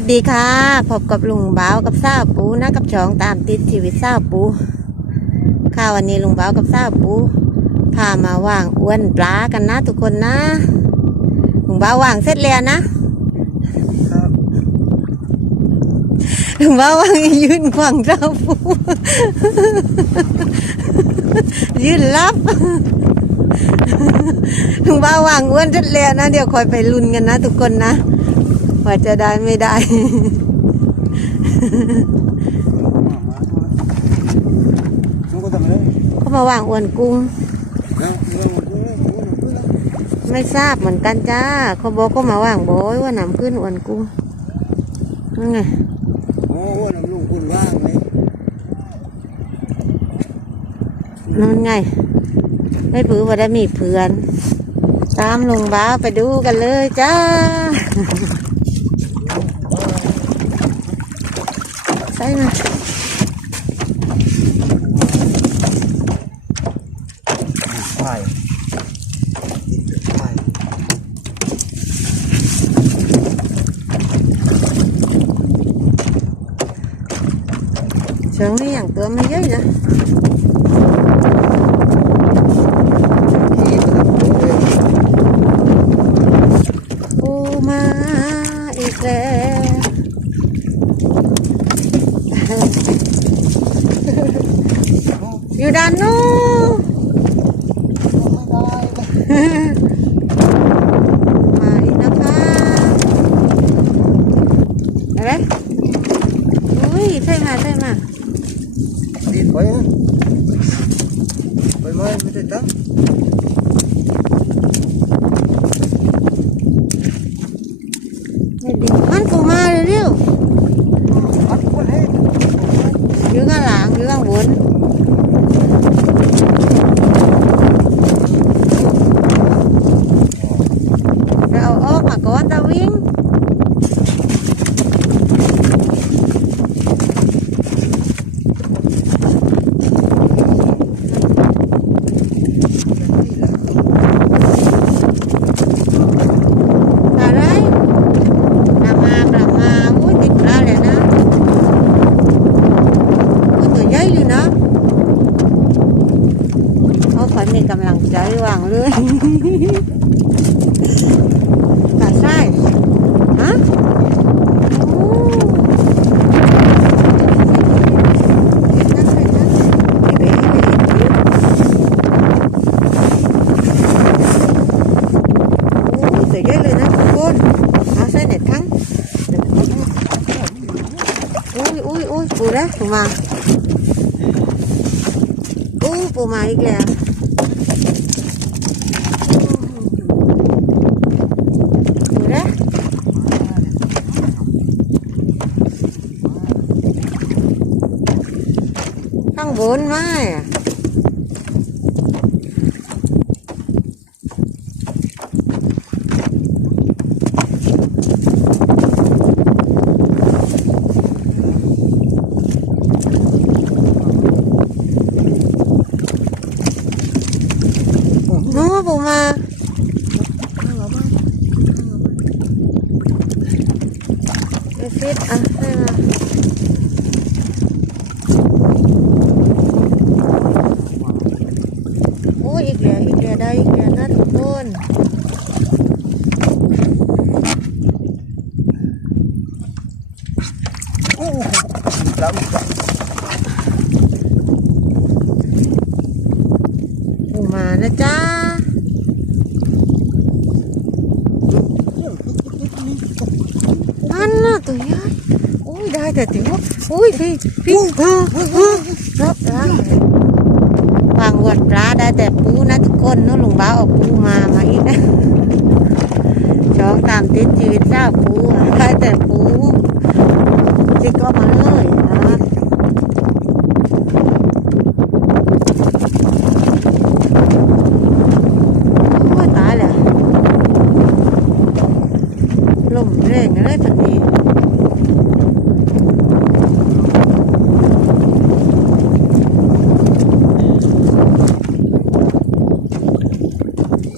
วัสดีค่ะพบกับลุงบ่าวกับสาวปูนะกับช่องตามติดชีวิตสาวปูค่ะวันนี้ลุงบ่าวกับสาวปูพามาว่างอ้วนปลากันนะทุกคนนะลุงบ่าวว่างเสร็จแล้วนะลุงบ่าวว่างยืนขวางสาวปูยืนรับลุงบ่าวว่างอ้วนเสร็จแล้วนะเดี๋ยวคอยไปลุ้นกันนะทุกคนนะ ว่าจะได้ไม่ได้ Nó có tầm đấy. เขามาว่างอ้วนกุ้ง Đó, nó một cái đấy, nó một cái đấy. ไม่ทราบเหมือนกันจ้า เขาบอกเขามาว่างบอยว่าน้ำขึ้นอ้วนกุ้งนั่นไง Ồ, ôi, nó lùng cùn vang đấy. นั่นไง ไม่ผือว่าได้มีเพื่อน ตามลงบ้าวไปดูกันเลยจ้า ใช่ไหม Phải. Phải. เชิงนี่อย่างตัวมันเยอะนะ Khi mà gặp bố lên, โอ้มาอีกแล้วอยู่ด้านนู้น มาอีกนะคะอะไรอุ้ยใช่มาใช่มา đi khỏi á. Khỏi mới mới được đó. ไม่ดีมันกูมาเร็ว Bắt quá hết. ๆอยู่ข้างหลังอยู่ข้างบนเราเอาออกมาก่อนตาวิ่ง อะไรปลามาปลามาอุ้ยติดปลาเลยนะ อยู่นะเขาขอมีกำลังใจวางเลยปลาไส้ฮะโอ้เห็นนะเห็นนะเห็นไหมเห็นไหมโอ้ยตัวใหญ่เลยนะทุกคนเอา มันจะอุ้ยอุ้ยอุ้ยปูแล้วปูมาอู้ปูมาอีกแล้วปูแล้วข้างบนไม้อะ ไปฟิตอะให้มาโอ้ยอีกแล้วอีกแล้วได้อีกแล้วนะทุกคน Ồ, lắm. ปูมานะจ๊ะอันน่ะตัวใหญ่อุ้ยได้ แต่ติ๋วอุ้ยพี่พี่เออเออเออรับรับวางวดปลาได้แต่ปูนะทุกคนนู้นลุงบ้าเอาปูมามาอีกนะช้องตามติดชีวิตเจ้าปูได้แต่ปูจิกก็มาเลยนะโอ้ยตายแล้วลมแรงอะไรแบบนี้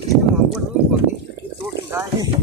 Nhưng mà quân ấy còn cái- cái số cái cái.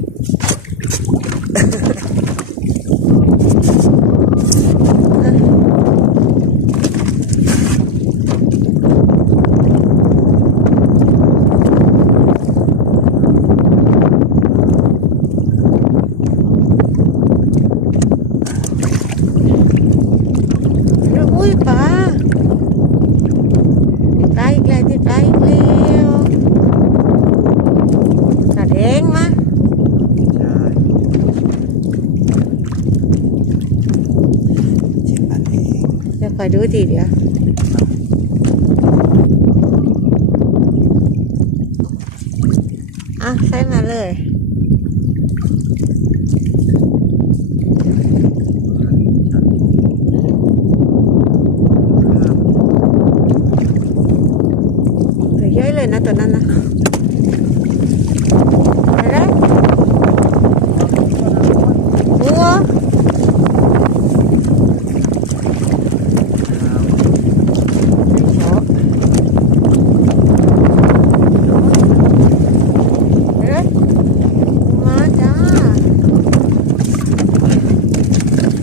ค อยดูทีเดียวอะใส่มาเลย ตัวเยอะเลยนะตัวนั้นนะอะไรบัวเอ๊ะมาจ้า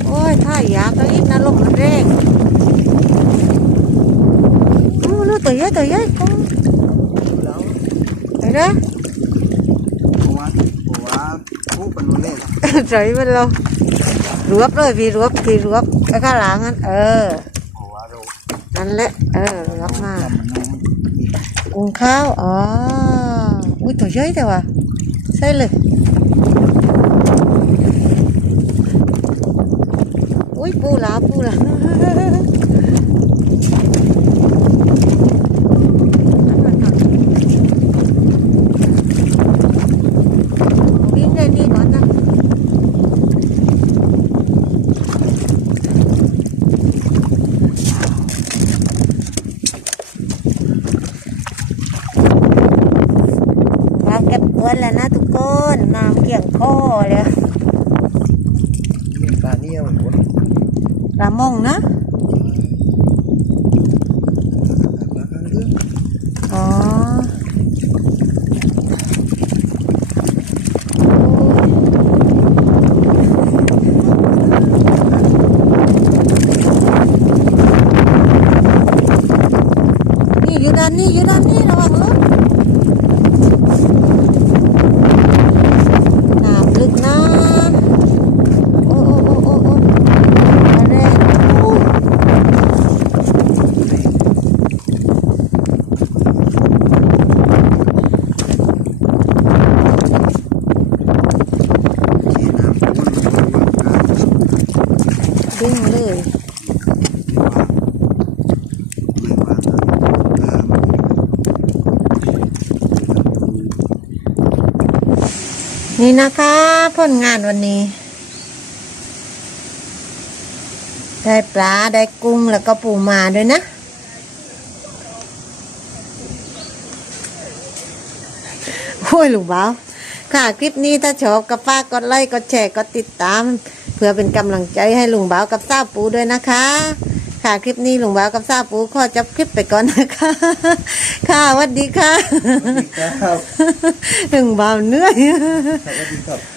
โอ้ยถ้าอยากก็อีกนะลมมันแรงโอ้ลูกตัวใหญ่ตัวใหญ่ก็แล้วไปเด้อเพราะว่าเพราะว่าผู้เป็นคนเล่น ใส่มันเรารวบเลยพี่รวบพี่รวบแล้วข้างหลังนั่นเออ เพราะว่าเรา นั่นแหละ เออรวบมา ทำมันน้องอีก อุงข้าว อ๋อ อุ้ยตัวใหญ่แต่ว่าใส่เลย อุ้ยปูหลาปูหลาวิ่งได้นี่ก่อนนะ มาเก็บก วนแล้วนะทุกคนน้ำเกี่ยงคอเลยมีการเนี่ยมันคนปลามงนะแล้วก็เรื่องอ๋อนี่อยู่ด้านนี้อยู่ด้านนี้ระวังรถน้ำลึกนะ โอ้โอ้โอ้โอ้โอ้อะไรโอ้ ที่น้ำปูนมันว่าน้ำ ดึงเลย ที่ว่าไม่ว่าน้ำ นี่นะคะผลงานวันนี้ ได้ปลา ได้กุ้งแล้วก็ปูมาด้วยนะ โอ้ยลูกเบาค่ะคลิปนี้ถ้าชอบก็ฝากกดไลค์กดแชร์กดติดตาม เพื่อเป็นกำลังใจให้ลุงเบากับซาปูด้วยนะคะ ค่ะ คลิปนี้ลุงเบากับซาปูขอจับคลิปไปก่อนนะคะ ค่ะสวัสดีค่ะครับลุงเบาเหนื่อยสวัสดีครับ